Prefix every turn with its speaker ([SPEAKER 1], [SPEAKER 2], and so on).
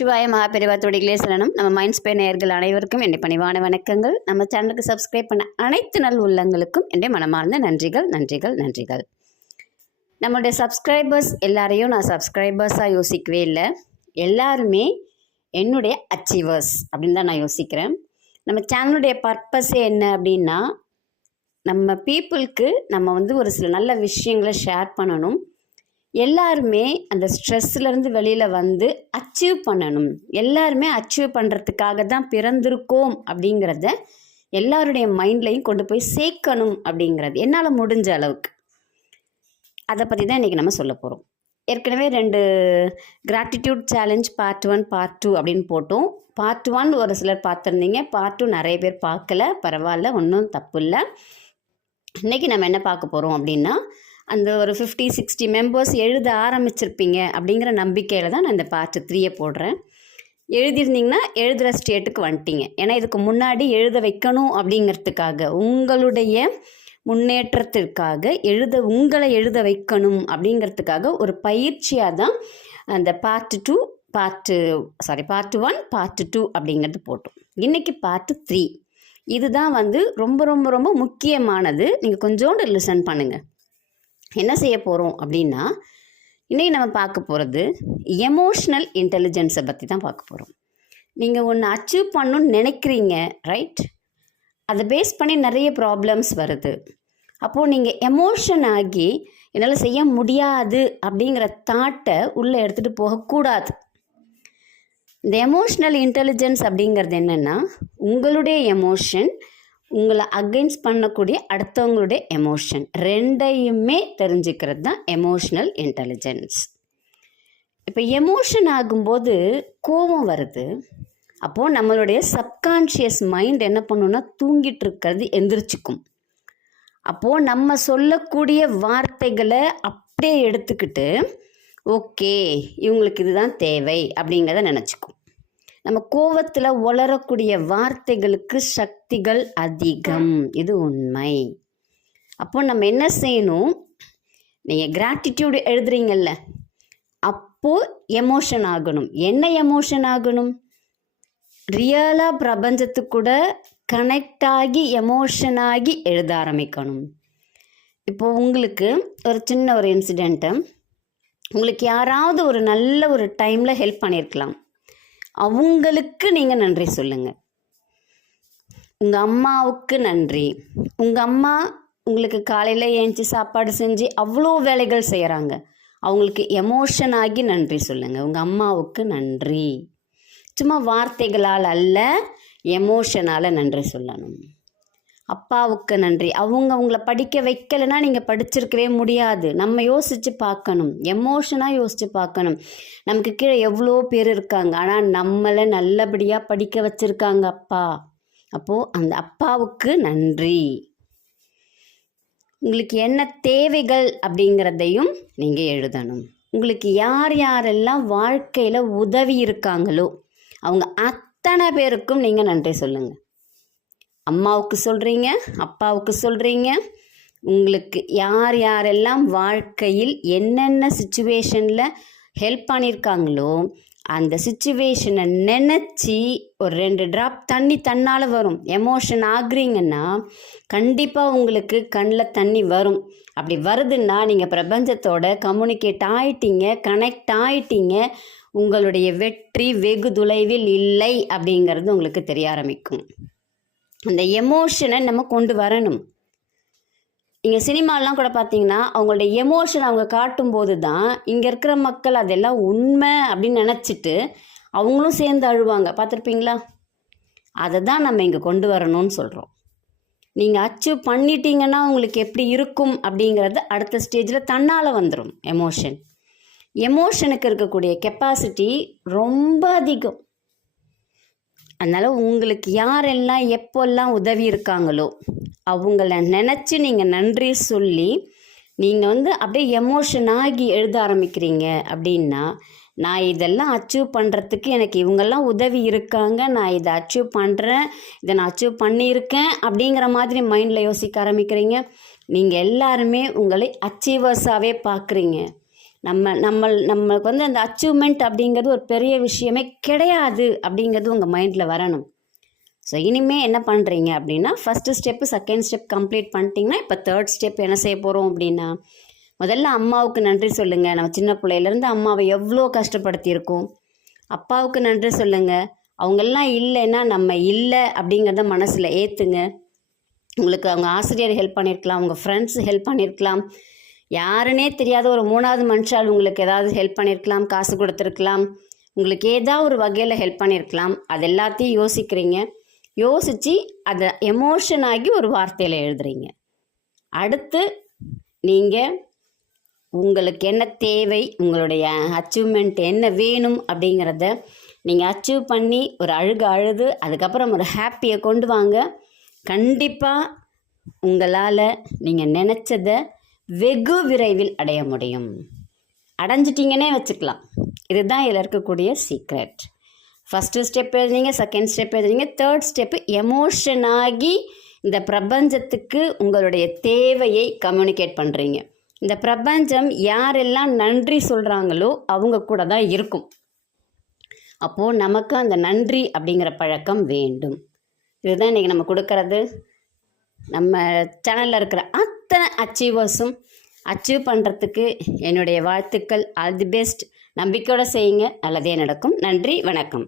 [SPEAKER 1] சிவாய மகாபெரிவா தொடிகளே சொல்லணும். நம்ம மைண்ட் ஸ்பே நேயர்கள் அனைவருக்கும் என்னை பணிவான வணக்கங்கள். நம்ம சேனலுக்கு சப்ஸ்கிரைப் பண்ண அனைத்து நல் உள்ளங்களுக்கும் என்னுடைய மனமார்ந்த நன்றிகள் நன்றிகள் நன்றிகள். நம்மளுடைய சப்ஸ்கிரைபர்ஸ் எல்லாரையும் நான் சப்ஸ்கிரைபர்ஸாக யோசிக்கவே இல்லை. எல்லாருமே என்னுடைய அச்சீவர்ஸ் அப்படின்னு தான் நான் யோசிக்கிறேன். நம்ம சேனலுடைய பர்பஸே என்ன அப்படின்னா நம்ம பீப்புளுக்கு நம்ம வந்து ஒரு சில நல்ல விஷயங்களை ஷேர் பண்ணணும். எல்லாருமே அந்த ஸ்ட்ரெஸ்லேருந்து வெளியில் வந்து அச்சீவ் பண்ணணும். எல்லாருமே அச்சீவ் பண்ணுறதுக்காக தான் பிறந்திருக்கோம் அப்படிங்கிறத எல்லாருடைய மைண்ட்லையும் கொண்டு போய் சேர்க்கணும் அப்படிங்கிறது. என்னால் முடிஞ்ச அளவுக்கு. அதை பற்றி தான் இன்றைக்கி நம்ம சொல்ல போகிறோம் ஏற்கனவே ரெண்டு gratitude challenge part one part two அப்படின்னு போட்டோம். பார்ட் ஒன் ஒரு சிலர் பார்த்துருந்தீங்க. பார்ட் டூ நிறைய பேர் பார்க்கல. பரவாயில்ல. ஒன்றும் தப்பு இல்லை. இன்றைக்கி நம்ம என்ன பார்க்க போகிறோம் அப்படின்னா அந்த ஒரு ஃபிஃப்டி சிக்ஸ்டி மெம்பர்ஸ் எழுத ஆரம்பிச்சிருப்பீங்க அப்படிங்கிற நம்பிக்கையில் தான் நான் இந்த பார்ட் த்ரீயை போடுறேன். எழுதியிருந்தீங்கன்னா எழுதுகிற ஸ்டேட்டுக்கு வந்துட்டீங்க. ஏன்னா இதுக்கு முன்னாடி எழுத வைக்கணும் அப்படிங்கிறதுக்காக உங்களுடைய முன்னேற்றத்திற்காக எழுத உங்களை எழுத வைக்கணும் அப்படிங்கிறதுக்காக ஒரு பயிற்சியாக தான் அந்த part two part sorry part one part two அப்படிங்கிறது போட்டோம். இன்றைக்கி பார்ட் த்ரீ இதுதான் வந்து ரொம்ப ரொம்ப ரொம்ப முக்கியமானது. நீங்கள் கொஞ்சோண்டு லிசன் பண்ணுங்கள் என்ன செய்ய போகிறோம் அப்படின்னா இன்றைக்கி நம்ம பார்க்க போகிறது எமோஷ்னல் இன்டெலிஜென்ஸை பற்றி தான் பார்க்க போகிறோம் நீங்கள் ஒன்று அச்சீவ் பண்ணணும்னு நினைக்கிறீங்க ரைட் அதை பேஸ் பண்ணி நிறைய ப்ராப்ளம்ஸ் வருது. அப்போது நீங்கள் எமோஷன் ஆகி என்னால் செய்ய முடியாது அப்படிங்கிற தாட்டை உள்ளே எடுத்துகிட்டு போகக்கூடாது. இந்த எமோஷ்னல் இன்டெலிஜென்ஸ் அப்படிங்கிறது என்னென்னா உங்களுடைய எமோஷன் உங்களை அகெயின்ஸ்ட் பண்ணக்கூடிய அடுத்தவங்களுடைய எமோஷன் ரெண்டையுமே தெரிஞ்சுக்கிறது தான் எமோஷ்னல் இன்டெலிஜென்ஸ் இப்போ எமோஷன் ஆகும்போது கோபம் வருது. அப்போது நம்மளுடைய சப்கான்ஷியஸ் மைண்ட் என்ன பண்ணுன்னா தூங்கிட்டு இருக்கிறது எந்திரிச்சுக்கும். அப்போது நம்ம சொல்லக்கூடிய வார்த்தைகளை அப்படியே எடுத்துக்கிட்டு ஓகே இவங்களுக்கு இதுதான் தேவை அப்படிங்கிறத நினச்சிக்கும். நம்ம கோவத்தில் வளரக்கூடிய வார்த்தைகளுக்கு சக்திகள் அதிகம். இது உண்மை. அப்போ நம்ம என்ன செய்யணும்? நீங்கள் கிராட்டிடியூடு எழுதுறீங்கல்ல அப்போது எமோஷன் ஆகணும். என்ன எமோஷன் ஆகணும்? ரியலாக பிரபஞ்சத்து கூட கனெக்ட் ஆகி எமோஷன் ஆகி எழுத ஆரம்பிக்கணும். இப்போ உங்களுக்கு ஒரு சின்ன ஒரு இன்சிடெண்ட்டு உங்களுக்கு யாராவது ஒரு நல்ல ஒரு டைமில் ஹெல்ப் பண்ணியிருக்கலாம் அவங்களுக்கு நீங்கள் நன்றி சொல்லுங்கள் உங்கள் அம்மாவுக்கு நன்றி. உங்கள் அம்மா உங்களுக்கு காலையில் ஏஞ்சி சாப்பாடு செஞ்சு அவ்வளோ வேலைகள் செய்கிறாங்க அவங்களுக்கு எமோஷன் ஆகி நன்றி சொல்லுங்கள் உங்கள் அம்மாவுக்கு நன்றி. சும்மா வார்த்தைகளால் அல்ல எமோஷனால் நன்றி சொல்லணும். அப்பாவுக்கு நன்றி. அவங்க அவங்கள படிக்க வைக்கலைன்னா நீங்கள் படிச்சிருக்கவே முடியாது. நம்ம யோசித்து பார்க்கணும். எமோஷனாக யோசித்து பார்க்கணும். நமக்கு கீழே எவ்வளோ பேர் இருக்காங்க. ஆனால் நம்மளை நல்லபடியாக படிக்க வச்சுருக்காங்க அப்பா. அப்போது அந்த அப்பாவுக்கு நன்றி. உங்களுக்கு என்ன தேவைகள் அப்படிங்கிறதையும் நீங்கள் எழுதணும். உங்களுக்கு யார் யாரெல்லாம் வாழ்க்கையில் உதவி இருக்காங்களோ அவங்க அத்தனை பேருக்கும் நீங்கள் நன்றி சொல்லுங்கள் அம்மாவுக்கு சொல்கிறீங்க அப்பாவுக்கு சொல்கிறீங்க உங்களுக்கு யார் யாரெல்லாம் வாழ்க்கையில் என்னென்ன சுச்சுவேஷனில் ஹெல்ப் பண்ணியிருக்காங்களோ அந்த சுச்சுவேஷனை நினச்சி ஒரு ரெண்டு ட்ராப் தண்ணி தன்னால் வரும். எமோஷன் ஆகுறீங்கன்னா கண்டிப்பாக உங்களுக்கு கண்ணில் தண்ணி வரும். அப்படி வருதுன்னா நீங்கள் பிரபஞ்சத்தோட கம்யூனிகேட் ஆயிட்டீங்க கனெக்ட் ஆயிட்டீங்க உங்களுடைய வெற்றி வெகு தொலைவில் இல்லை அப்படிங்கிறது உங்களுக்கு தெரிய ஆரம்பிக்கும். அந்த எமோஷனை நம்ம கொண்டு வரணும். இங்கே சினிமாலாம் கூட பார்த்தீங்கன்னா அவங்களுடைய எமோஷன் அவங்க காட்டும்போது தான் இங்கே இருக்கிற மக்கள் அதெல்லாம் உண்மை அப்படின்னு நினச்சிட்டு அவங்களும் சேர்ந்து அழுவாங்க. பார்த்துருப்பீங்களா அதை தான் நம்ம இங்கே கொண்டு வரணும்னு சொல்கிறோம் நீங்கள் அச்சீவ் பண்ணிட்டீங்கன்னா உங்களுக்கு எப்படி இருக்கும் அப்படிங்கிறது அடுத்த ஸ்டேஜில் தன்னால் வந்துடும் எமோஷன் எமோஷனுக்கு இருக்கக்கூடிய கெப்பாசிட்டி ரொம்ப அதிகம். அதனால் உங்களுக்கு யாரெல்லாம் எப்போல்லாம் உதவி இருக்காங்களோ அவங்கள நினச்சி நீங்கள் நன்றி சொல்லி நீங்கள் வந்து அப்படியே எமோஷன் ஆகி எழுத ஆரம்பிக்கிறீங்க அப்படின்னா நான் இதெல்லாம் அச்சீவ் பண்ணுறதுக்கு எனக்கு இவங்கெல்லாம் உதவி இருக்காங்க நான் இதை அச்சீவ் பண்ணுறேன் இதை நான் அச்சீவ் பண்ணியிருக்கேன் அப்படிங்கிற மாதிரி மைண்டில் யோசிக்க ஆரம்பிக்கிறீங்க. நீங்கள் எல்லாருமே உங்களை அச்சீவர்ஸாகவே பார்க்குறீங்க. நம்ம நம்ம நம்மளுக்கு வந்து அந்த அச்சீவ்மெண்ட் அப்படிங்கிறது ஒரு பெரிய விஷயமே கிடையாது அப்படிங்கிறது உங்கள் மைண்டில் வரணும். ஸோ இனிமேல் என்ன பண்ணுறீங்க அப்படின்னா first step second step complete பண்ணிட்டீங்கன்னா இப்போ தேர்ட் ஸ்டெப் என்ன செய்ய போகிறோம் அப்படின்னா முதல்ல அம்மாவுக்கு நன்றி சொல்லுங்கள் நம்ம சின்ன பிள்ளையிலேருந்து அம்மாவை எவ்வளோ கஷ்டப்படுத்தியிருக்கோம். அப்பாவுக்கு நன்றி சொல்லுங்கள் அவங்கெல்லாம் இல்லைன்னா நம்ம இல்லை அப்படிங்கிறத மனசில் ஏற்றுங்க உங்களுக்கு அவங்க ஆசிரியர் ஹெல்ப் பண்ணியிருக்கலாம் உங்கள் ஃப்ரெண்ட்ஸ் ஹெல்ப் பண்ணியிருக்கலாம் யாருன்னே தெரியாத ஒரு மூணாவது மனுஷால் உங்களுக்கு ஏதாவது ஹெல்ப் பண்ணியிருக்கலாம் காசு கொடுத்துருக்கலாம். உங்களுக்கு ஏதாவது ஒரு வகையில் ஹெல்ப் பண்ணியிருக்கலாம் அது எல்லாத்தையும் யோசிக்கிறீங்க. யோசித்து அதை எமோஷன் ஆகி ஒரு வார்த்தையில் எழுதுறீங்க. அடுத்து நீங்கள் உங்களுக்கு என்ன தேவை உங்களுடைய அச்சீவ்மெண்ட் என்ன வேணும் அப்படிங்கிறத நீங்கள் அச்சீவ் பண்ணி ஒரு அழுகு அழுது அதுக்கப்புறம் ஒரு ஹாப்பியை கொண்டு வாங்க. கண்டிப்பாக உங்களால் நீங்கள் நினச்சதை வெகு விரைவில் அடைய முடியும். அடைஞ்சிட்டிங்கன்னே வச்சுக்கலாம். இதுதான் இதில் இருக்கக்கூடிய சீக்ரெட் ஃபஸ்ட்டு ஸ்டெப் எழுதுனீங்க செகண்ட் ஸ்டெப் எழுதுனீங்க தேர்ட் ஸ்டெப்பு எமோஷன் ஆகி இந்த பிரபஞ்சத்துக்கு உங்களுடைய தேவையை கம்யூனிகேட் பண்ணுறீங்க இந்த பிரபஞ்சம் யாரெல்லாம் நன்றி சொல்கிறாங்களோ அவங்க கூட தான் இருக்கும். அப்போது நமக்கு அந்த நன்றி அப்படிங்கிற பழக்கம் வேண்டும். இதுதான் இன்றைக்கி நம்ம கொடுக்கறது. நம்ம சேனலில் இருக்கிற அத்தனை அச்சீவர்ஸும் அச்சீவ் பண்ணுறதுக்கு என்னுடைய வாழ்த்துக்கள். ஆல் தி பெஸ்ட் நம்பிக்கையோடு செய்யுங்க. நல்லதே நடக்கும். நன்றி. வணக்கம்.